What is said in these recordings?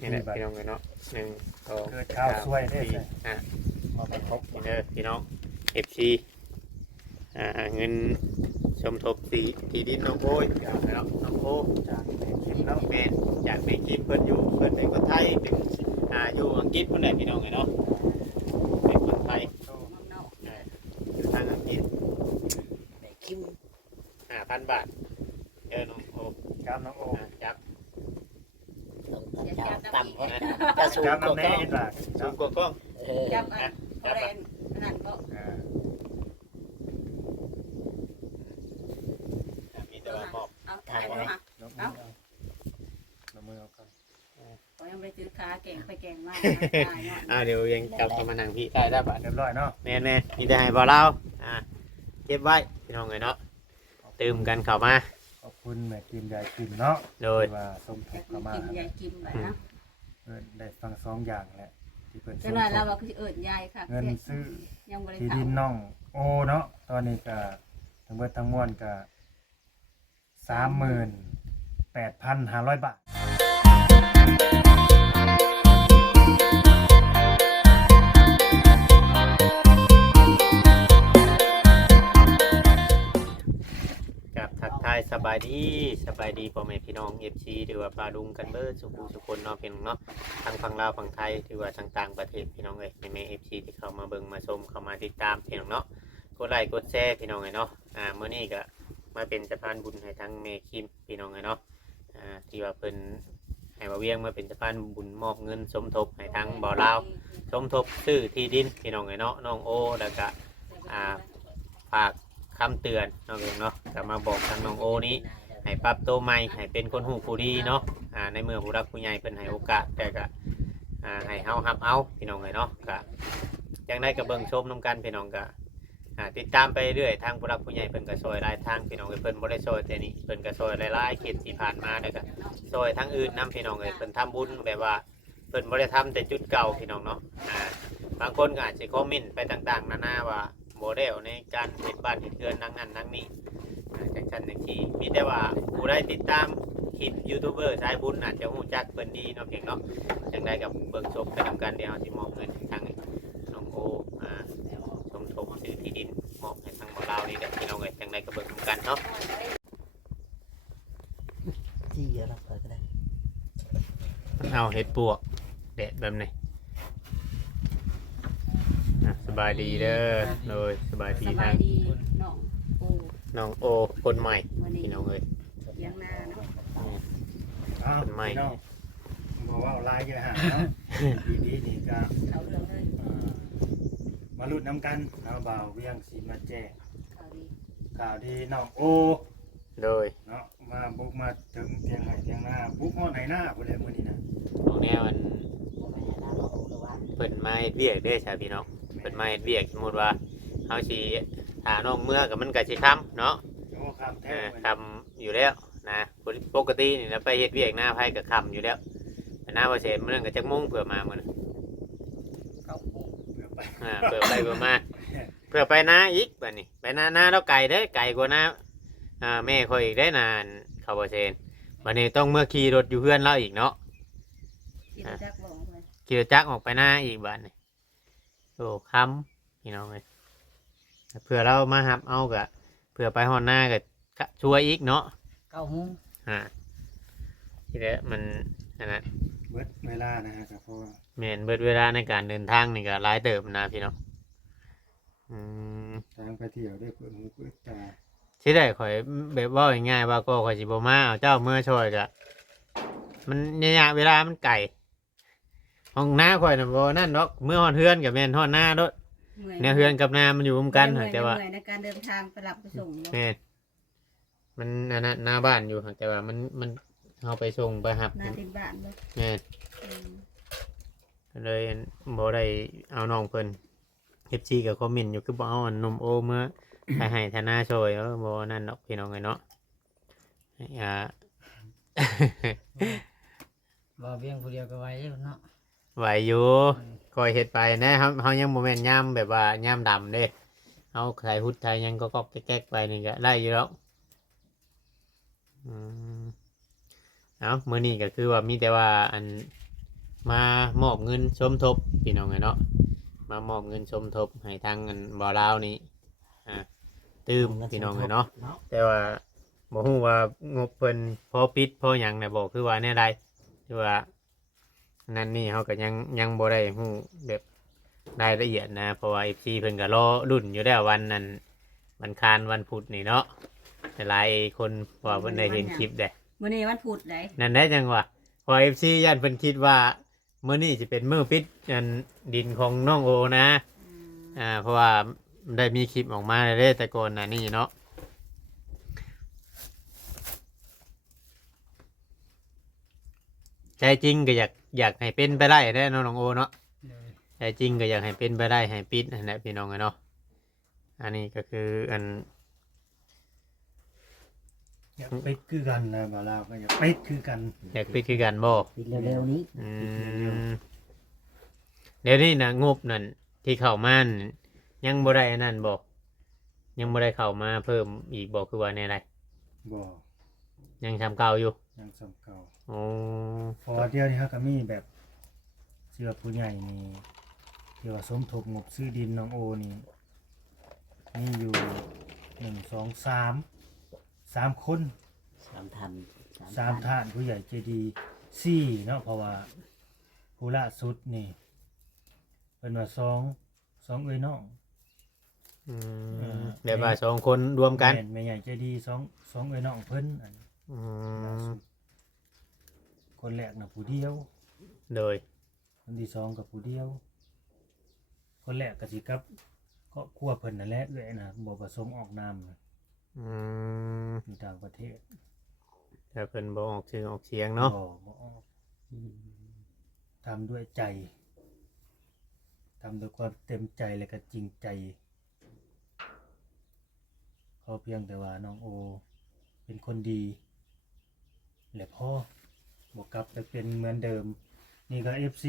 นี่แหละพี่น้องเลยเนาะ1 2 เกิดข้าวสวยได้ 4 ใช่ มาบรรทบ นี่เด้อพี่น้อง FC เงินสมทบที่ดินน้องโอ้ยเนาะน้องโอ้ จากในคลิปเนาะ แม่นจากในคลิปเพิ่นอยู่เพิ่นเป็นคนไทยเป็นอยู่อังกฤษเพิ่นได้พี่น้องเลยเนาะเป็นคนไทยอยู่ทางอังกฤษ ในคิม 5,000 บาทน้องโอ้ ครับน้องโอ จับ ต้องตัดยาวต่ำกว่าจะสูง ครับ กว่า น้ำแน่ ก็ เห็นป่ะ สูงกว่ากล้อง จับ จับ แรงนั่นก็ มีแต่ว่ามอบ เอาถ่ายไว้ น้องมือเอาน้องมือเอาก่อน ก็ยังไปซื้อขาเก่งไปเก่งมาก เดี๋ยวยังจับเข้ามานั่งพี่ได้บาท เรียบร้อยเนาะ แม่มีแต่ให้บ่เล่าเก็บไว้พี่น้องเลยเนาะตื่มกันเข้ามา ขอบคุณแม่กิมยายกิมเนาะ โดย ที่ว่าสมท แต่ บเข้ามา กินยายกินแบบนะ ได้ฟังสองอย่างแหละที่เพิ่นส จะ ม หน่อย ท เรา บ ว่าคือเอิญยายค่ะ เงินซื้อ ยังบริ ที่ ษั ดิ ท นน้องโอเนาะตอนนี้ก็ทั้งเบิดทั้งมวลก็38,500 บาท กับทักทายสบายดีพ่อแม่พี่น้อง FC หรือว่าปลาดุงกันเบิดสุขคนเนาะพี่น้องเนาะทั้งฝั่งลาวฝั่งไทยหรือว่าทางต่างประเทศพี่น้องเอ้ยแม่ FC ที่เข้ามาเบิ่งมาชมเข้ามาติดตามพี่น้องเนาะกดไลค์กดแชร์พี่น้องเอ้ยเนาะเมื่อนี้ก็มาเป็นสะพานบุญให้ทั้งแม่คิมพี่น้องเอ้ยเนาะที่ว่าเพิ่นให้มาเวียงมาเป็นสะพานบุญมอบเงินสมทบให้ทั้งบ่าวลาวสมทบซื้อที่ดินพี่น้องเอ้ยเนาะน้องโอแล้วก็ฝากคำเตือนน้องเองเนาะก็มาบอกทางน้องโอนี้ให้ปรับตัวใหม่ให้เป็นคนหูผู้ดีเนาะในเมื่อผู้รักผู้ใหญ่เป็นให้โอกาสแต่ก็ให้เฮารับเอาพี่น้องเลยเนาะก็จังได้ก็เบิ่งชมนํกันพี่น้องก็ติดตามไปเรื่อยทางผู้รักผู้ใหญ่เพิ่นก็ช่วยหลายทางพี่น้องเพิ่นบ่ได้ช่วยแต่นี่เพิ่นก็ช่วยหลายๆเคสที่ผ่านมาแล้วก็ช่วยทางอื่นนํพี่น้องเพิ่นทำบุญแบบว่าเพิ่นบ่ได้ทำแต่จุดเก่าพี่น้องเนาะบางคนก็อาจสิคอมเมนต์ไปต่างๆนานาว่าโมเดลในการเห็นบ้านเห็นเรือนนั่งนั่นนั่งนี่จังชันจังที่มีแต่ว่าผู้ได้ติดตามคลิปยูทูบเบอร์สายบุญอาจจะหูจักเพิ่นดีเนาะเพียงเนาะจังได้กับเบิ่งชมไปทำกันเดี๋ยวสิมอบเงินให้ทางน้องโอสมทบซื้อที่ดินมอบให้ทางบ่าวลาวนี่แหละพี่น้องเอ้ยจังได้กับเบิ่งทำกันเนาะ ที่เยอะเราเปิดก็ได้ เอาเห็ดปวกเด็ดแบบนี้สบายดีเด้อโดยสบายดี ส ทา บาง ยดีน้องปู น้องโอคนใหม่ วันนี้ พี่น้องเอ้ย ยังหน้าเนาะ อ้าว เป็นไม้ พี่น้องบอกว่าลายเยอะหาเนาะดีๆนี่ก็ เขาเรื่องเลย มาลุ้นน้ำกันเอาบ่าวเวียงสีมาแจ้ง เขาดี ข่าวดีน้องโอ โดย เนาะมาบุกมาถึงเทียงไหเทียงหน้าบุกฮอดไหนหน้าพุ่นแหละมื้อนี้นะ ของแนวมันเปิดไม้เบี้ยเด้อชาวพี่น้องเปิดไม้เบี้ยสมมติว่าเฮาสิหาน้องเมื่อกับมันก็สิค้ำเนาะ โอ้ครับแท้ ค้ำอยู่แล้วนะปกตินี่นะไปเฮ็ดเบี้ยหน้าไผก็ค้ำอยู่แล้วแต่หน้าบ่เสร็จมื้อนั้นก็จักมุ่งเผื่อมามื้อนั้น เดี๋ยวไป เผื่อไปเผื่อมาเผื่อไปนาอีกบัดนี้ไปนาแล้วไก่เด้ไก่กว่านาแม่ข่อยอีกได้นานเขาบ่เซ็นบัดนี้ต้องเมื่อขี่รถอยู่เฮือนเราอีกเนาะ ที่จักบอกเลย ขี่รถจักรออกไปหน้าอีกบัดนี่โอ้ค้ำพี่น้องเลยเผื่อเรามาหับเอากะเผื่อไปหอนหน้าก็ช่วยอีกเนาะ 9 โมง ทีนี้มันอันนั้น เบิดเวลานะฮะครับเพราะว่า แม่นเบิดเวลาในการเดินทางนี่ก็หลายเติบนะพี่น้องทางไปเที่ยวได้เปิดหูเปิดตา ที่ได้ข่อยแบบว่าง่ายๆว่าก็ข่อยสิบ่มาเอาเจ้าเมื่อช่วยกะมันเนี่ยเวลามันไก่ห้องหน้าข่อยน่ะบ่นั่นดอกเมื่อฮอดเฮือนกับแม่นฮอดหน้าโดดเนี่ยเฮือนกับนามันอยู่ร่วมกันหากแต่ว่า ในการเดินทางไปรับไปส่ง แม่นมันอันนั้นหน้าบ้านอยู่หากแต่ว่ามันเอาไปส่งไปหับ หน้าที่บ้านเลย แม่นก็เลยบ่ได้เอาน้องเพิ่น FC กับคอมเมนต์อยู่คือบ่เอาอันนมโอเมื่อไปให้ธนาช่วยบ่นั่นดอกพี่น้องเอ้ยเนาะ บ่เพียงผู้เดียวก็ไหวอยู่เนาะ ไหวอยู่คอยเฮ็ดไปนะครับเฮายังบ่แม่นย่ํแบบว่าย่ํดำเด้เฮาใส่ฮุดไทยยังก็แก๊กๆไปนี่ก็ได้อยู่แล้วมื้อนี้ก็คือว่ามีแต่ว่าอัน มามอบเงินสมทบพี่น้องเนาะมามอบเงินสมทบให้ทางเงินบ่อลาวนี้ตื้มพี่น้องเนาะแต่ว่าบ่ฮู้ว่างบเพิ่นพอปิดพอหยังน่ะบ่คือว่าแนวใดคือว่านั่นนี่เฮาก็ยังบ่ได้ฮู้แบบรายละเอียดนะเพราะว่า FC เพิ่นก็รอรุ่นอยู่แล้ววันนั้นวันคารวันพุธนี่เนาะหลายคนว่าเพิ่นได้เห็นคลิปได้ มื้อนี้วันพุธได้ นั่นได้จังว่าพอ FC ย่านเพิ่นคิดว่ามื้อนี้สิเป็นมื้อปิดอันดินของน้องโอนะ เพราะว่าได้มีคลิปออกมาได้แต่ก่อนน่ะนี่เนาะใจจริงก็อยากให้เป็นไปได้ได้เนาะน้องโอเนาะ โดย ใจจริงก็อยากให้เป็นไปได้ให้ปิดนั่นแหละพี่น้องเนาะอันนี้ก็คืออัน อยากไปคือกันนะบ่าวลาวก็อยากไปคือกัน อยากปิดคือกันบ่ ปิดเร็วๆนี้ อืมเดี๋ยวนี้นะงบนั่นที่เข้ามานั่นยังบ่ได้อันนั้นบ่ยังบ่ได้เข้ามาเพิ่มอีกบ่คือว่าแนวใด บ่ ยังทำเก่าอยู่ ยังสำเก่า โอ้ เพอเดี๋ยวนี้เขาก็มีแบบเชื่อผู้ใหญ่นี่เกี่ยวกับสมทบงบซื้อดินน้องโอนี่มีอยู่3 คน 3 ทัน 3ท่านผู้ใหญ่ใจดี4เนาะเพราะว่าผู้ละสุดนี่เป็นว่า2เอ้ยน้อง อืมเดี๋ยวว่าสองคนรวมกัน แม่ใหญ่ใจดี2เอ้ยน้องเพิ่นอันนี้ อื ล่าม สุดคนแรกน่ะผู้เดียว โดย คนที่สองกับผู้เดียว คนแรกก็สิกับก็ครัวเพิ่นนั่นแหละเอ้อยนะบ่ประสงค์ออกนามนะ อืม อยู่ต่างประเทศ แต่เพิ่นบ่ออกชื่อออกเสียงเนาะ บ่ออกทำด้วยใจทำด้วยความเต็มใจและก็จริงใจเขาเพียงแต่ว่าน้องโอ เป็นคนดีและพ่อบ่กลับไปเป็นเหมือนเดิม นี่ก็ FC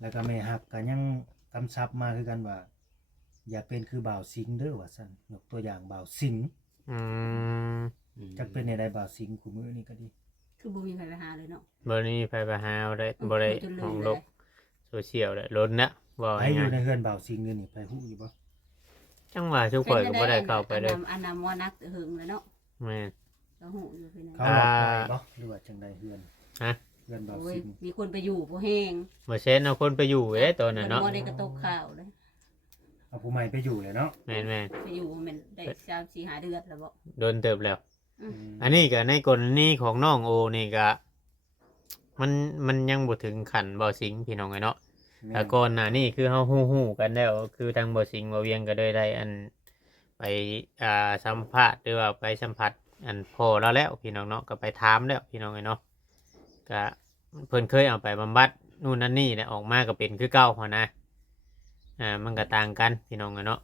แล้วก็แม่ฮักก็ยังกำชับมาคือกันว่า อย่าเป็นคือบ่าวสิงห์เด้อว่าซั่นยกตัวอย่างบ่าวสิงห์ อืม จักเป็นในใดบ่าวสิงห์คู่มื้อนี้ก็ดี คือบ่มีใครไปหาเลยเนาะ บ่นี้ไปไปหาเอาได้บ่ได้ จนลื ของ ม โล เล ก ย โซเชียลได้ล้นนะบ่ ไปอยู่ ง่าย ในเฮือนบ่าวสิงห์นี่ไปฮู้อยู่บ่ ๆจังว่าทุกข่อยก็บ่ได้เข้าไปเลย อันนำว่านักหึงแล้วเนาะ แม่น ก็หูอยู่พี่น้อง เขาหลอกไปบ่หรือว่าจังใดเฮือน ฮะ เฮือนบ่าว โอ้ย สิงห์ มีคนไปอยู่บ่แห้ง บ่เช่นเอาคนไปอยู่เด้ตอนนั้น เพิ่น เนาะ บ่ได้กระตกข่าวเลย เอาผู้ใหม่ไปอยู่เลยเนาะ แม่น ไปอยู่มันได้3-4-5 เดือนแล้วบ่ ๆโดนเติบแล้ว อืม อันนี้ก็ในกรณีของน้องโอนี่ก็มันยังบ่ถึงขั้นบ่สิงพี่น้องไงเนาะแต่ก่อนหน้านี่คือเฮาฮู้ๆกันแล้วคือทางบ่สิงบ่เวียงก็ได้อันไปสัมภาษณ์หรือว่าไปสัมผัสอันพ่อแล้วพี่น้องเนาะก็ไปถามแล้วพี่น้องไงเนาะก็เพิ่นเคยเอาไปบำบัดนู่นนั่นนี่แหละออกมาก็เป็นคือเก่าหัวนะมันก็ต่างกันพี่น้องไงเนาะ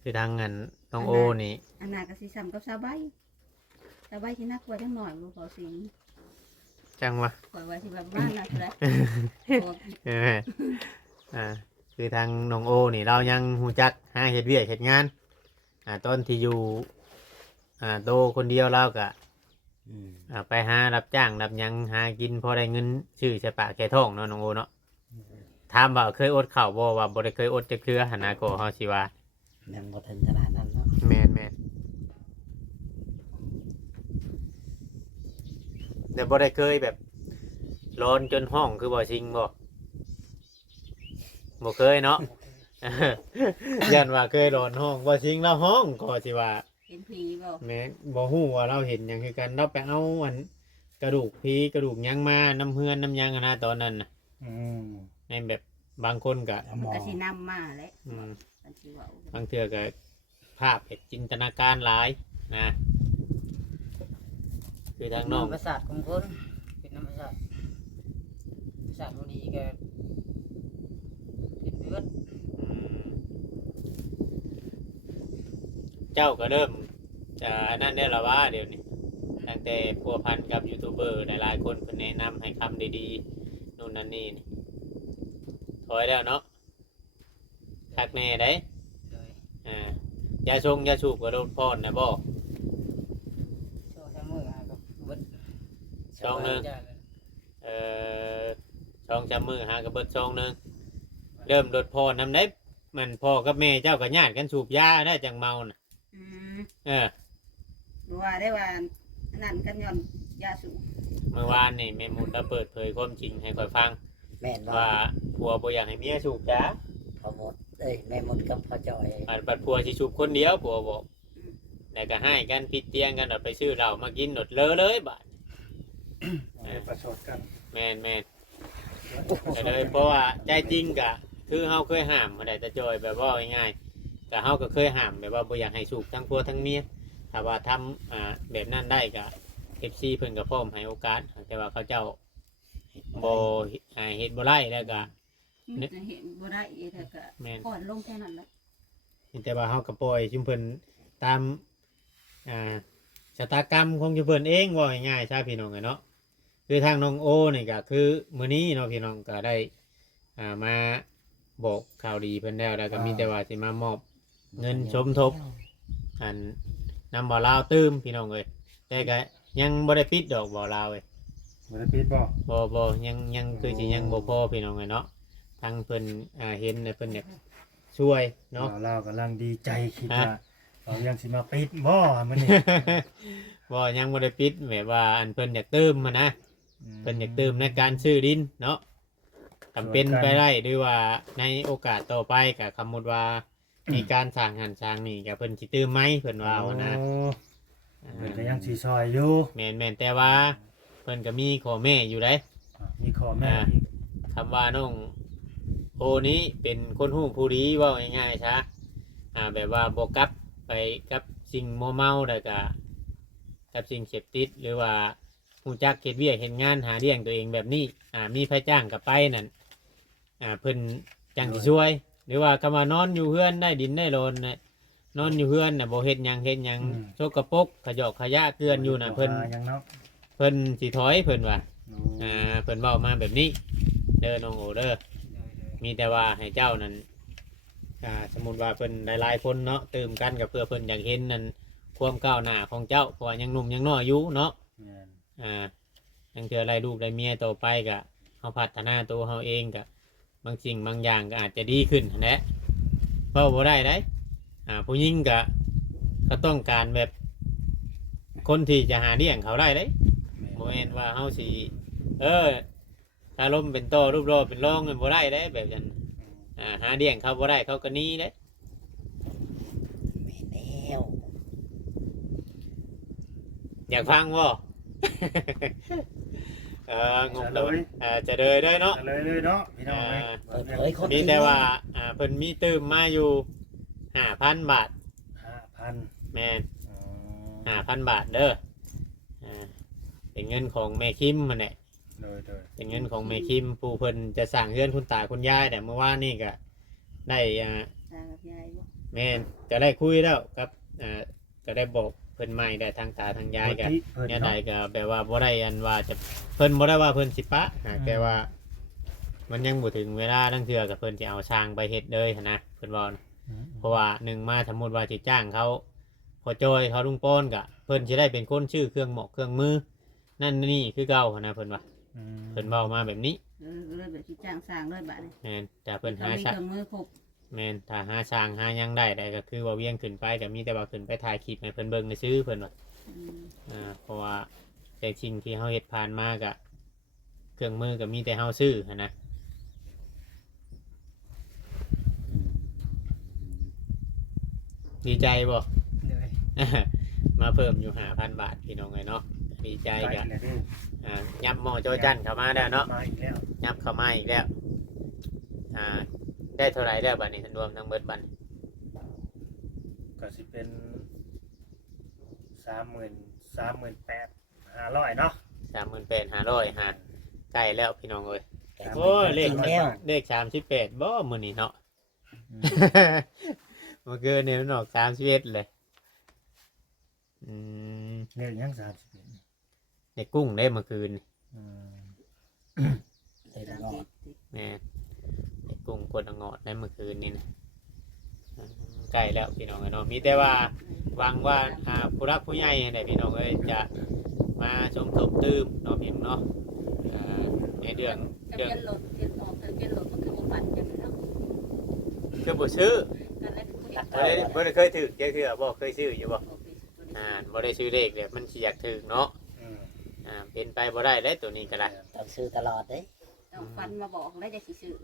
คือทางอันน้องโอนี่ อันน่ะก็สิซ้ำกับชาวใบที่นักกว่าจังหน่อยบ่พอสิง จังวะ ปล่อยไว้ที่แบบบ้านน่ะเท่าไหร่ เออคือทางน้องโอนี่เรายังหูจักหาเฮ็ดเวียกเฮ็ดงานตอนที่อยู่โตคนเดียวเราก็ไปหารับจ้างรับหยังหากินพอได้เงินชื่อใช่ปะแค่ท้องเนาะน้องโอเนาะถามว่าเคยอดข้าวบ่ว่าบ่ได้เคยอดจักเทื่อหันหน้าก็เฮาสิว่า ยังบ่ถึงขนาดนั้นเนาะ แม่นแต่บ่ได้เคยแบบร้อนจนห้องคือบ่ชิงบ่เคยเนาะ ยันว่าเคยร้อนห้องบ่ชิงแล้วห้องก็สิว่า เป็นผีบ่ แม่บ่ฮู้ว่าเราเห็นหยังคือกันเราไปเอาอันกระดูกผีกระดูกหยังมาน้ำเฮือนน้ำหยังอะนะตอนนั้นน่ะ อืม ในแบบบางคนก็ มันก็สินำมาแหละ อืม มันสิเว้า บางเทื่อก็ภาพเห็นจินตนาการหลายนะคือทางน้อง ประสาทของคนเป็นน้ำประสาทบ่ดีก็เป็นเลือด อืมเจ้าก็เริ่มจะนั่นได้ละว่าเดี๋ยวนี้ตั้งแต่พัวพันกับยูทูบเบอร์หลายๆคนเพิ่นแนะนำให้คำดีๆนู่นนั่นนี่นี่ถอยแล้วเนาะคักแน่ได้ เลย ยาชงยาสูบก็โดนพรนะบ่ โชว์ทั้งมือก็เบิด ช่องหนึง จ้าเลย เอ่อ 2-3 มื้อหากระเบิดซองหนึงเริ่มลดพ่อนำได้มันพ่อกับแม่เจ้าก็ญาติกันสูบยาได้จังเมาน่ะ อืม เออ รู้ว่าได้ว่านั่นกันย้อนยาสูบ เมื่อวานนี่แม่มุดเปิดเผยความจริงให้ข่อยฟัง แม่นบ่ ว่าผัวบ่อยากให้เมียสูบยา พอหมดเอ้ยแม่หมดกับพ่อจอย บัดผัวสิสูบคนเดียวผัวบอกแล้วก็ให้กันผิดเตียงกันเอาไปซื้อเหล้ามากินหนดเลอะเลยบาด ประชดกัน แม่นก็เลยเพราะว่าใจจริงก็คือเฮาเคยห้ามมาได้แต่จอยแบบว่าง่ายๆแต่เฮาก็เคยห้ามแบบว่าบ่อยากให้สูบทั้งผัวทั้งเมียถ้าว่าทำแบบนั้นได้ก็ FC เพิ่นก็พร้อมให้โอกาสแต่ว่าเขาเจ้าบ่เฮ็ดบ่ได้แล้วก็ นี่จะเห็นบ่ได้แต่ก็ แม่น ก่อนลงแค่นั้นแหละ แต่ว่าเฮาก็ปล่อยชุมเพิ่นตามชะตากรรมของชุมเพิ่นเองว่าง่ายๆใช่พี่น้องเนาะคือทางน้องโอนี่ก็คือมื้อนี้เนาะพี่น้องก็ได้มาบอกข่าวดีเพิ่นแล้วก็มีแต่ว่าสิมามอบเงินสมทบอันนำบ่ลาวตื้มพี่น้องเอ้ยแต่ก็ยังบ่ได้ปิดดอกบ่ลาวเอ้ย บ่ได้ปิดบ่ บ่ยังคือสิยังบ่พอพี่น้องเอ้ยเนาะทางเพิ่นเห็นเพิ่นอยากช่วยเนาะ เรากำลังดีใจคิดว่าเรายังสิมาปิดบ่มื้อนี้ บ่ยังบ่ได้ปิดแบบว่าอันเพิ่นอยากเติมมานะเพิ่นอยากเติมในการซื้อดินเนาะจำเป็นไปได้หรือว่าในโอกาสต่อไปก็สมมุติว่ามีการสร้างหันสร้างนี่ก็เพิ่นสิเติมไหมเพิ่นว่าว่านะ โอ้เพิ่นก็ยังสิซอยอยู่ แม่นแต่ว่าเพิ่นก็มีข้อแม่อยู่ได้ มีข้อแม่อีก คำว่าน้องโอนี้เป็นคนฮู้ผู้ดีเว่าง่ายๆซะแบบว่าบ่กลับไปกับสิ่งมัวเมาแล้วก็กับสิ่งเสพติดหรือว่าฮู้จักเฮ็ดเวียกเฮ็ดงานหาเลี้ยงตัวเองแบบนี้มีไผจ้างก็ไปนั่นเพิ่นจังสิช่วย หรือว่าคำว่านอนอยู่เฮือนได้ดินได้โลนน่ะนอนอยู่เฮือนน่ะบ่เฮ็ดหยังสกปรกขยอกขยะเกลือนอยู่น่ะเพิ่น ยังเนาะ เพิ่นสิถอยเพิ่นว่า โอ้ เพิ่นเว้ามาแบบนี้เด้อน้องโอเด้อมีแต่ว่าให้เจ้านั้นสมมุติว่าเพิ่นหลายๆคนเนาะตื่มกันก็เพื่อเพิ่นอยากเห็นนั่นความก้าวหน้าของเจ้าเพราะว่ายังหนุ่มยังน้อยอยู่เนาะ แม่น ยังเทื่อไรลูกไรเมียต่อไปก็เฮาพัฒนาตัวเฮาเองก็บางสิ่งบางอย่างก็อาจจะดีขึ้นหั้นแหละเพราะบ่ได้เด้ผู้หญิงก็ต้องการแบบคนที่จะหาเลี้ยงเขาได้เด้ โมเมนว่าเฮาสิถ้าล้มเป็นโตรูปโรเป็นร่องมันบ่ได้เด้แบบนั้นหาเลี้ยงเขาบ่ได้เขาก็หนี้เด้ แม่แล้ว อยากฟังบ่ งงเลยจะเดยเด้อเนาะ เลยเนาะพี่น้องเอ้ย เปิดเผยคน มีแต่ว่าเพิ่นมีตื่มมาอยู่ 5,000 บาท 5,000 แม่น อ๋อ 5,000 บาทเด้อเป็นเงินของแม่คิมมันแหละ โดย เป็นเงินของแม่คิมผู้เพิ่นจะสร้างเรือนคุณตาคุณยายแต่เมื่อวานนี่ก็ได้ตากับยายบ่ แม่นจะได้คุยแล้วครับก็ได้บอกเพิ่นใหม่ได้ทางตาทางยายกัน เพิ่น เนี่ยใด เนาะ ก็แบบว่าบ่ได้อันว่าจะเพิ่นบ่ได้ว่าเพิ่นสิปะแต่ว่า มันยังบ่ถึงเวลาทั้งเทื่อกับเพิ่นสิเอาช่างไปเฮ็ดเลยหั้นนะเพิ่นว่านะเพราะว่าหนึ่งมาสมมุติว่าสิจ้างเขาพอจอยเขาลุงป้อนก็เพิ่นสิได้เป็นคนชื่อเครื่องหมอกเครื่องมือนั่นนี่คือเก่าหั้นนะเพิ่นว่าเพิ่นเว้ามาแบบนี้ เลยแบบที่จ้างสร้างเลยบัดนี้ แม่นแต่เพิ่น เขา หา มี ช่าง เครื่องมือครบ แม่นถ้าหาช่างหาหยังได้ก็คือว่าเวียงขึ้นไปก็มีแต่ว่าขึ้นไปถ่ายคลิปให้เพิ่นเบิ่งซื้อเพิ่นว่า เพราะว่าแต่สิ่งที่เฮาเฮ็ดผ่านมาก็เครื่องมือก็มีแต่เฮาซื้อหั้นนะดีใจบ่ เลย มาเพิ่มอยู่5,000 บาทพี่น้องเอ้ยเนาะดีใจ ใจ กั กัน นเลยเด้อ ยับหม้อโจจันเข้ามาแล้วเนาะ มาอีกแล้ว ยับเข้ามาอีกแล้วได้เท่าไหร่แล้วบัดนี้รวมทั้งเบิดบัด ก็สิเป็น38,500เนาะ 38,500ใกล้แล้วพี่น้องเอ้ย แต่ โอ้ยเลข จริงแล้ว เลข38บ่มื้อนี้เนาะ เมื่อคืนเนี่ยมันออก31เลยเนี่ยยัง31 ในกุ้งได้เมื่อคืน อืม เลยละงอด แม่ในกุ้งกดงอดได้เมื่อคืนนี่นะใกล้แล้วพี่น้องเนาะมีแต่ว่าหวังว่าผู้รักผู้ใหญ่เนี่ยพี่น้องเอ้ยจะมาชมทบตื้มเนาะพี่น้องเนาะ ในเรื่อง ทะเบียนรถเทียนออกทะเบียนรถมันคือบ่ปันจังเนาะ คือบ่ซื้อ กันแล้วคุย ตัด บ่ เข้า ได้บ่ได้เคยถือเทื่อบ่เคยซื้ออยู่บ่บ่ได้ซื้อเลขเนี่ยมันสิอยากถือเนาะ อืม เป็นไปบ่ได้เลยตัวนี้ก็ได้ ต้องซื้อตลอดเด้ ต้องฟันมาบอกแล้วจะสิซื้อ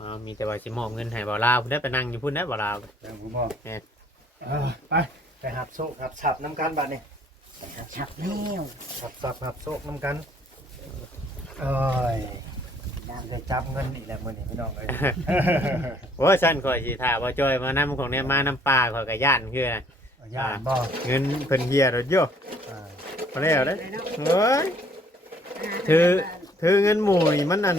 เอามีแต่ว่าสิมอบเงินให้บ่ลาวพุ่นได้ไปนั่งอยู่พุ่นได้บ่ลาว อย่างผมบอก แม่น ไปหับโซกหับฉับน้ำกันบัดนี่ ชักแนว หับสับหับโซกน้ำกันเอ้ยยังได้จับเงินอีกแล้วมื้อนี้พี่น้องเอ้ย โอ้ยซั่นข่อยสิท่าบ่จอยมานำของเนี่ยมาน้ำปลาข่อยก็ย่านคือนะ ย่านบ่ เงินเพิ่นเฮียรถโย อ่า บ่แล้วเด้อเฮ้ย ถือเงินหมู่นี่มันอัน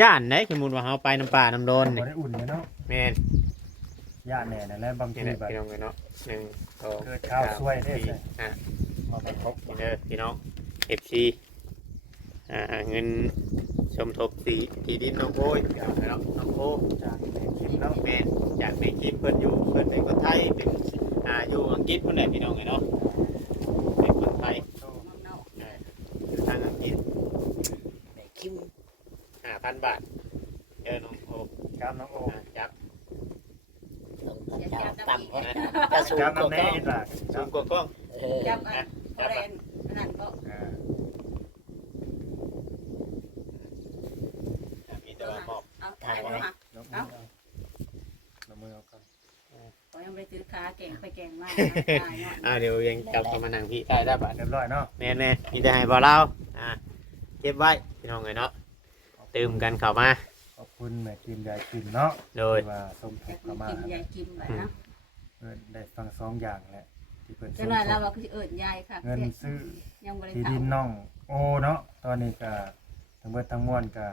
ย่านเด้สมมุติว่าเฮาไปน้ำปลาน้ำโดน บ่ นี่ ได้อุ่นเลยเนาะ แม่น ย่านแน่นั่นแหละบาง นี่ ที แหละ แบบ พี่น้องเอ้ยเนาะ1 2 เกิดข้าวซวยเด้ สี่ มาไปครบ นี่เด้อพี่น้อง FC เงินสมทบสีที่ดินน้องโอ้ยเดี๋ยวเนาะน้องโอ้ จากแม่คิมเนาะ แม่นจากในคลิปเพิ่นอยู่เพิ่นเป็นคนไทยเป็นอยู่อังกฤษพุ่นแหละพี่น้องเอ้ยเนาะเป็นคนไทยอยู่ทางอังกฤษ แม่คิม 5,000 บาทน้องโอ้ ครับน้องโอ จับ ต้องตัดเจ้าต่ำเพราะจะสูง ครับ ก น้อง ว่า แน่ ก็ อีกล่ะ สูงกว่ากล้อง เออ จับอันบ่ได้อันนั้นบ่ อ่า มีแต่ว่ามอบ เอาถ่ายบ่ฮะ น้องมือเอาน้องมือเอาก่อน ก็ยังบ่ได้ซื้อขาแกงไปแกงมาถ่ายเนาะ เดี๋ยวยังกลับเข้ามานั่งพี่ได้บาท เรียบร้อยเนาะ แน่ๆมีแต่ให้บ่เล่าเก็บไว้พี่น้องเอ้ยเนาะตื่มกันเข้ามา ขอบคุณแม่กิมยายกิมเนาะ โดย ที่ว่าสมท อยา บ ก เข้ามา กินยายกินไว้นะ เพิ่นได้ฟังสองอย่างแหละที่เพิ่นส จัง ม หน่อย ท เรา บ ว่าคือสิเอิ้นยายค่ะ เงินซื้อ ยังบ่ได้ ที่ ถา ดิ ม นน้องโอเนาะตอนนี้ก็ทั้งเบิดทั้งมวลก็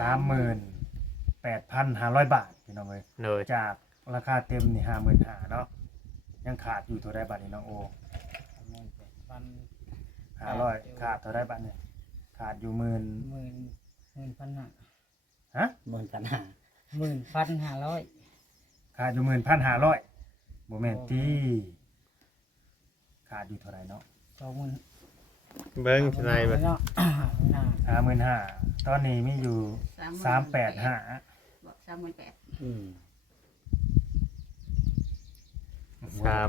38,500 บาทพี่น้องเอ้ย โดย จากราคาเต็มนี่55,000เนาะยังขาดอยู่เท่าใดบาทนี่น้องโอ พัน 500ขาดเท่าใดบาทนี่ขาดอยู่หมื่น หมื่นพันห้า ฮะ 15,000 11,500 ขาดอยู่11,500บ่แม่นติขาดอยู่เท่าใดเนาะ 20,000 เบิ้งสไลด์เบิ่ง เนาะ 55,000ตอนนี้มีอยู่385 บอก38,000 อืม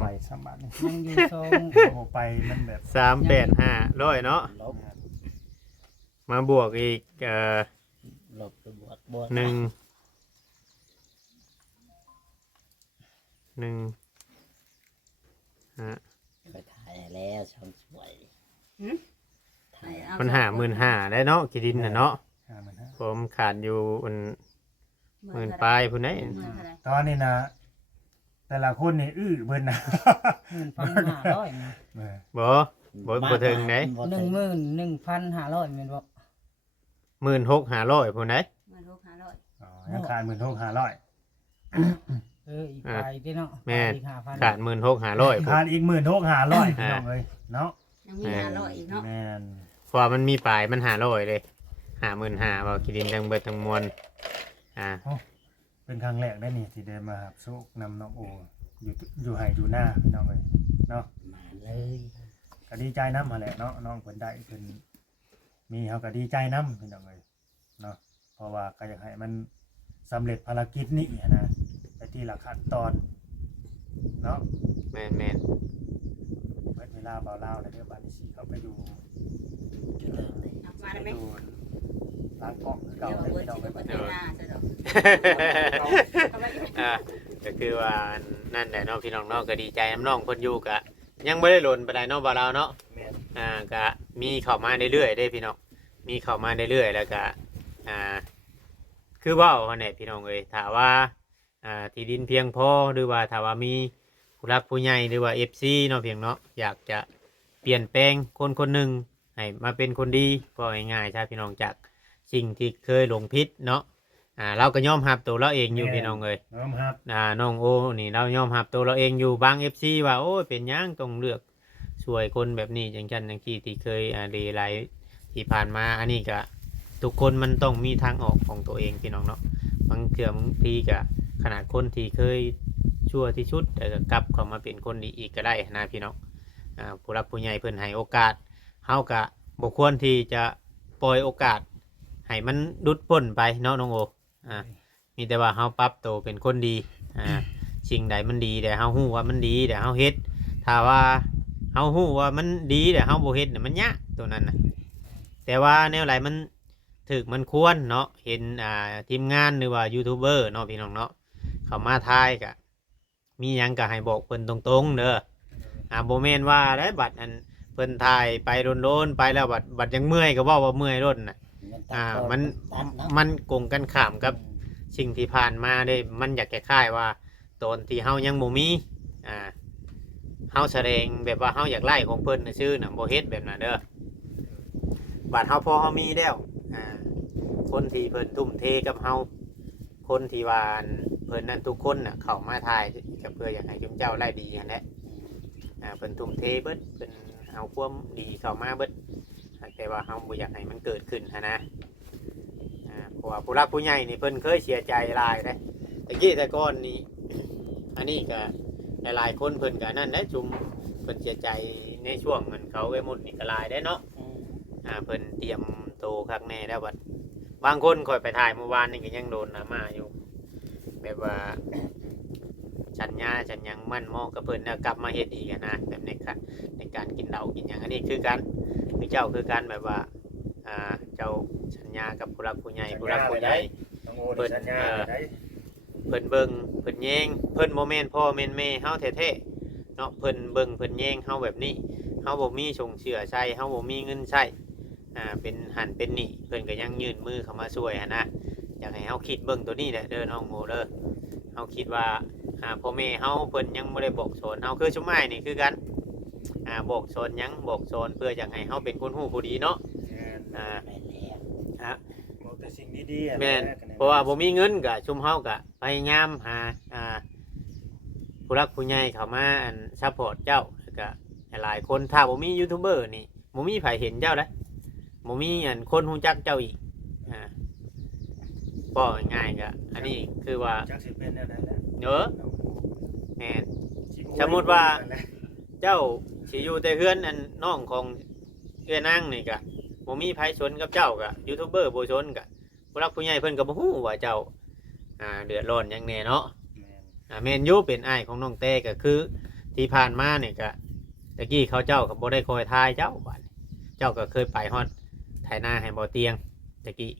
ไป3บาทนี่ ยังอยู่ทรง โอ้ไปมันแบบ 38500เนาะ ลบ มาบวกอีกลบหรือบวกบวก หนึ่งไปถ่ายแล้วช่องสวยถ่าย มัน55,000ได้เนาะกี่ดินน่ะเนาะ 55,000 ผมขาดอยู่หมื่นปลายพุ่นได้ ตอนนี้นะแต่ละคนนี่เบิ่นนะ 11,500นะ เออ บ่ถึงไหน 11,500แม่นบ่ 16,500พุ่นได้ 16,500 อ๋อยังขาด16,500 อีกไปเด้เนาะ แม่ อีก5,000 ขาด16,500พุ่ ขาน ดอีก16,500พี่น้องเอ้ยเนาะ ยังมี500อีกเนาะ แม่น เพราะว่ามันมีปลายมัน500เลย55,000บ่กี่ดินทั้งเบิดทั้งมวล เป็นครั้งแรกได้นี่ที่ได้มาหับโชคนำน้องโออยู่ไห้อยู่หน้าพี่น้องเอ้ยเนาะ มาเลย ก็ดีใจนำหั่นแหละเนาะน้องเพิ่นได้เพิ่นมีเฮาก็ดีใจนำพี่น้องเอ้ยเนาะเพราะว่าก็อยากให้มันสำเร็จภารกิจนี้นะไปที่ละขั้นตอนเนาะ แม่น เปิดเวลาเบาเล่าแล้วเดี๋ยวบาดนี้สิเข้าไปดู จุดเริ่มเลย มาได้ไหม ดูล้างกล้องคือ เดี๋ เก่า ยว เลย เบิด พี่น้อง สิ เอ้ย เบิดหน้าซะดอก ๆก็คือว่านั่นแหละเนาะพี่น้องเนาะก็ดีใจน้ำน้องเพิ่นอยู่ก็ยังบ่ได้หล่นปานใดเนาะบ่าวเราเนาะ แม่น ก็มีเข้ามาเรื่อยๆได้พี่น้องมีเข้ามาเรื่อยๆแล้วก็คือเว้าว่าแน่พี่น้องเอ้ยถ้าว่าที่ดินเพียงพอหรือว่าถ้าว่ามีผู้รักผู้ใหญ่หรือว่า FC เนาะเพียงเนาะอยากจะเปลี่ยนแปลงคนคนหนึ่งให้มาเป็นคนดีก็ง่ายๆใช่พี่น้องจากสิ่งที่เคยหลงผิดเนาะเราก็ยอมรับตัวเราเองอยู่พี่น้องเอ้ย น้องครับ น้องโอนี่เรายอมรับตัวเราเองอยู่บาง FC ว่าโอ้ยเป็นหยังต้องเลือกช่วยคนแบบนี้จังซั่นจังซี่ที่เคยดีหลายที่ผ่านมาอันนี้ก็ทุกคนมันต้องมีทางออกของตัวเองพี่น้องเนาะบางเทื่อบางทีก็ขนาดคนที่เคยชั่วที่สุดแต่ก็กลับเข้ามาเป็นคนดีอีกก็ได้นะพี่น้องผู้รักผู้ใหญ่เพิ่นให้โอกาสเฮาก็ บ่ควรที่จะปล่อยโอกาสให้มันดุดพ้นไปเนาะน้องโอมีแต่ว่าเฮาปรับตัวเป็นคนดีสิ่งใดมันดีแต่เฮาฮู้ว่ามันดีแต่เฮาเฮ็ดถ้าว่าเฮาฮู้ว่ามันดีแต่เฮาบ่เฮ็ดน่ะมันยากตัวนั้นน่ะแต่ว่าแนวไหนมันถึกมันควรเนาะเห็นทีมงานหรือว่ายูทูบเบอร์เนาะพี่น้องเนาะเข้ามาทายก็มีหยังก็ให้บอกเพิ่นตรงๆเด้อบ่แม่นว่าได้บัดอันเพิ่นถ่ายไปโดนๆไปแล้วบัดยังเมื่อยก็เว้าว่าเมื่อยร่นน่ะมันกงกันข้ามกับสิ่งที่ผ่านมาได้มันอยากคล้ายๆว่าตอนที่เฮายังบ่มีเฮาแสดงแบบว่าเฮาอยากไล่ของเพิ่นน่ะชื่อน่ะบ่เฮ็ดแบบนั้นเด้อบัดเฮาพอเฮามีแล้วคนที่เพิ่นทุ่มเทกับเฮาคนที่ว่าเพิ่นนั้นทุกคนน่ะเข้ามาถ่ายก็เพื่ออยากให้จุมเจ้าไล่ดีนั่นแหละเพิ่นทุ่มเทเบิดเพิ่นเอาความดีเข้ามาเบิดแต่ว่าเฮาบ่อยากให้มันเกิดขึ้นนะเพราะว่าผู้รักผู้ใหญ่นี่เพิ่นเคยเสียใจหลายเด้แต่ก่อนนี่อันนี้ก็หลายๆคนเพิ่นก็นั่นได้จุมเพิ่นเสียใจในช่วงมันเขาไว้หมดนี่ก็หลายได้เนาะเพิ่นเตรียมโตคักแน่แล้วบัดบางคนค่อยไปถ่ายเมื่อวานนี่ก็ยังโดนมาอยู่แบบว่าฉันยังมั่นมองกับเพิ่นแล้วกลับมาเฮ็ดอีกนะแบบในการกินเหล้ากินหยังอันนี้คือกันคือเจ้าคือกันแบบว่าเจ้าสัญญากับผู้รักผู้ใหญ่เพิ่นเบิ่งเพิ่นแย่งเพิ่นบ่แม่นพ่อแม่นแม่เฮาแท้ๆเนาะเพิ่นเบิ่งเพิ่นแย่งเฮาแบบนี้เฮาบ่มีชงเชื้อใช้เฮาบ่มีเงินใช้เป็นหันเป็นนี่เพิ่นก็ยังยื่นมือเข้ามาช่วยนะอยากให้เฮาคิดเบิ่งตัวนี้แหละเด้อน้องโมเด้อเฮาคิดว่าพ่อแม่เฮาเพิ่นยังบ่ได้บอกสอนเฮาคือชุมอ้ายนี่คือกันบอกสอนหยังบอกสอนเพื่ออยากให้เฮาเป็นคนฮู้ผู้ดีเนาะบอกแต่สิ่งดีๆ แม่นเพราะว่าบ่มีเงินก็ชุมเฮาก็พยายามหาผู้รักผู้ใหญ่เข้ามาซัพพอร์ตเจ้าแล้วก็หลายคนถ้าบ่มียูทูบเบอร์นี่บ่มีไผเห็นเจ้าเด้บ่มีคนฮู้จักเจ้าอีกก็ง่ายๆก็อันนี้คือว่าจักสิเป็นแนวใดแล้วแม่นสมมุติว่าเจ้าสิอยู่แต่เฮือนน้องของเอื้อนางนี่ก็บ่มีไผสนกับเจ้าก็ยูทูบเบอร์บ่สนก็ผู้รักผู้ใหญ่เพิ่นก็บ่ฮู้ว่าเจ้าเดือดร้อนหยังแน่เนาะแม่นอยู่เป็นอ้ายของน้องเต้ก็คือที่ผ่านมานี่ก็ตะกี้เขาเจ้าก็บ่ได้คอยทายเจ้าบัดเจ้าก็เคยไปฮอดไถนาให้บ่เตียงตะกี้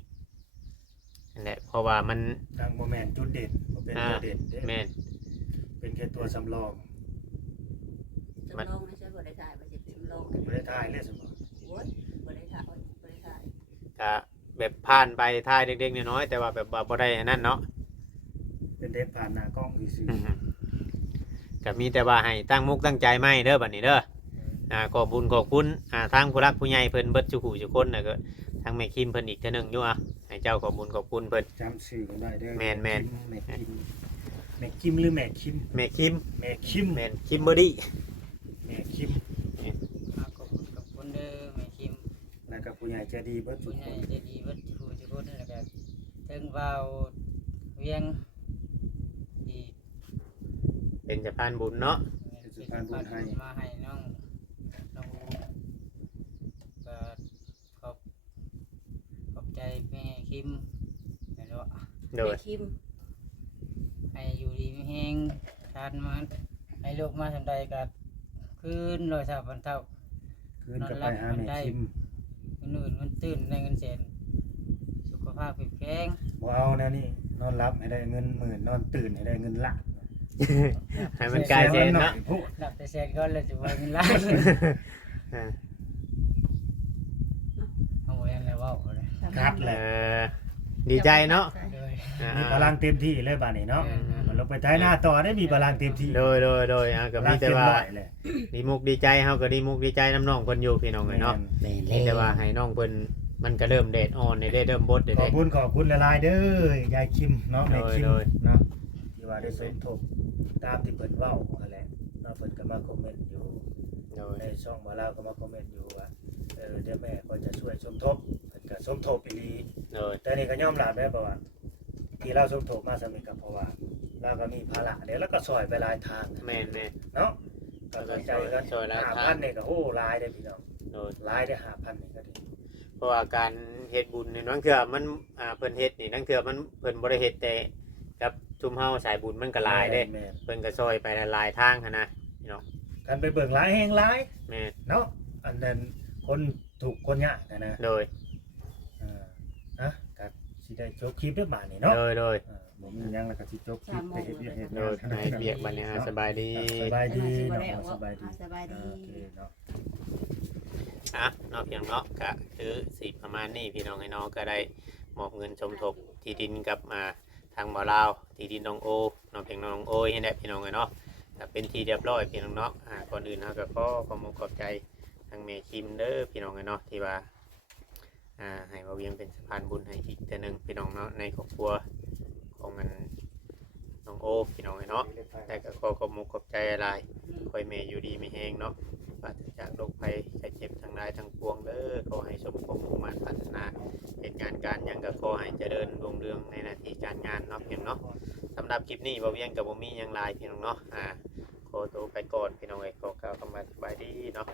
นั่นแหละเพราะว่ามันทางบ่แม่นจุดเด่นบ่เป็นตัวเด่นเด้ แม่น เป็นแค่ตัวสำรองไม่ใช่บ่ได้ถ่ายบ่สิเป็นลง บ่ได้ถ่ายเลยสมบ่ โอ้ยบ่ได้ถ่าย ก็แบบผ่านไปถ่ายเด็กๆน้อยๆแต่ว่าแบบบ่ได้อันนั้นเนาะเป็นเด็กผ่านหน้ากล้องซื่อก็มีแต่ว่าให้ตั้งมุกตั้งใจใหม่เด้อบัดนี้เด้อขอบคุณทางผู้รักผู้ใหญ่เพิ่นเบิดทุกผู้ทุกคนน่ะก็ทางแม่คิมเพิ่นอีกเทื่อนึงอยู่ให้เจ้าขอบคุณเพิ่นจำชื่อกันได้เด้อแม่นแม่คิมหรือแม่คิมแม่คิมแม่นคิมเบอร์ดี้แม่คิมขอบคุณเด้อแม่คิมแล้วก็ผู้ใหญ่ใจดีเบิดทุกคน ใจดีเบิดทุกคนแล้วก็ถึงเว้าเวียงดีเป็นสะพานบุญเนาะเป็นสะพานบุญให้มาให้น้องก็ขอบใจแม่คิมแม่เนาะโดยคิมให้อยู่ดีมีแฮงทานมาให้ลูกมาทำใดก็คืน130,000 เท่าคืนก็ไปหาแม่คิมมันตื่นได้เงินแสนสุขภาพแข็งบ่เอาแนวนี้นอนหลับให้ได้เงินหมื่นนอนตื่นให้ได้เงินล้านให้มันกลายแสนเนาะหลับแต่แสนก่อนแล้วสิว่าเงินล้านเอาไว้แล้วเว้าเลยคัดเลยดีใจเนาะมีพลังเต็มที่เลยบัดนี้เนาะมันลงไปท้ายหน้าต่อได้มีพลังเต็มที่โดยก็มีแต่ว่าดีมุกดีใจเฮาก็ดีมุกดีใจน้ำน้องเพิ่นอยู่พี่น้องเนาะแต่ว่าให้น้องเพิ่นมันก็เริ่มเดทออนได้เริ่มบดได้ขอบคุณหลายๆเด้อยายคิมเนาะแม่คิมเนาะที่ว่าได้สมทบตามที่เพิ่นเว้านั่นแหละเนาะเพิ่นก็มาคอมเมนต์อยู่ในช่องบ่าวก็มาคอมเมนต์อยู่ว่าเดี๋ยวแม่ก็จะช่วยสมทบเพิ่นก็สมทบอีหลีแต่นี่ก็ยอมรับได้บ่ว่าที่เราสมทบมาสำเร็จก็เพราะว่าเราก็มีภาระเดี๋ยวแล้วก็ซอยไปหลายทางแม่นเนาะก็เข้าใจกัน 5,000นี่ก็โหหลายเด้อพี่น้องหลายได้ 5,000 นี่ก็ดี ราะว่าการเฮ็ดบุญนี่นั่นคือมันเพิ่นเฮ็ดนี่นั่นคือมันเพิ่นบ่ได้เฮ็ดแต่กับชุมเฮาสายบุญมันก็หลายเด้ แม่น เพิ่นก็ซอยไปหลายๆทางหันนะพี่น้อง กันไปเบิ่งหลายแห่งหลาย แม่น เนาะอันนั้นคนถูกคนยากนะ โดย อ่ะก็สิได้จบคลิปด้วยบาดนี้เนาะ โดย บ่มีหยังแล้วก็สิจบคลิปไปเฮ็ดเวียกเฮ็ด โด งาน ยให้เบียกบัดนี้สบายดี สบายดี บ่ เนาะ ได้เอา สบายดี สบายดี โอเคเนาะ เนาะเพียงเนาะก็คือสิประมาณนี้พี่น้องไอ้น้องก็ได้มอบเงินสมทบที่ดินกับมาทางบ่าวลาวที่ดินน้องโอน้องเพียงน้องโอ้ยให้ได้พี่น้องไอ้เนาะก็เป็นที่เรียบร้อยพี่น้องเนาะก่อนอื่นเฮาก็ขอขอบคุณขอบใจทางแม่คิมเด้อพี่น้องไอ้เนาะที่ว่าให้บ่าวเวียงเป็นสะพานบุญให้อีกแต่หนึงพี่น้องเนาะในครอบครัวของมันน้องโอพี่น้องไอ้เนาะแต่ก็ขอขอบคุณขอบใจหลายคอยแม่อยู่ดีมีแฮงเนาะ ปราศจากโรคภัยไข้เจ็บทั้งหลายทั้งปวงเด้อขอให้สมความมุ่งมั่นปรารถนาเหตุการณ์การหยังก็ขอให้เจริญรุ่งเรืองในหน้าที่การงานเนาะเพียงเนาะสำหรับคลิปนี้บ่เวียงกับบ่มีหยังหลายพี่น้องเนาะขอตัวไปก่อนพี่น้องเอ้ยขอกล่าวคำว่าสบายดีเนาะ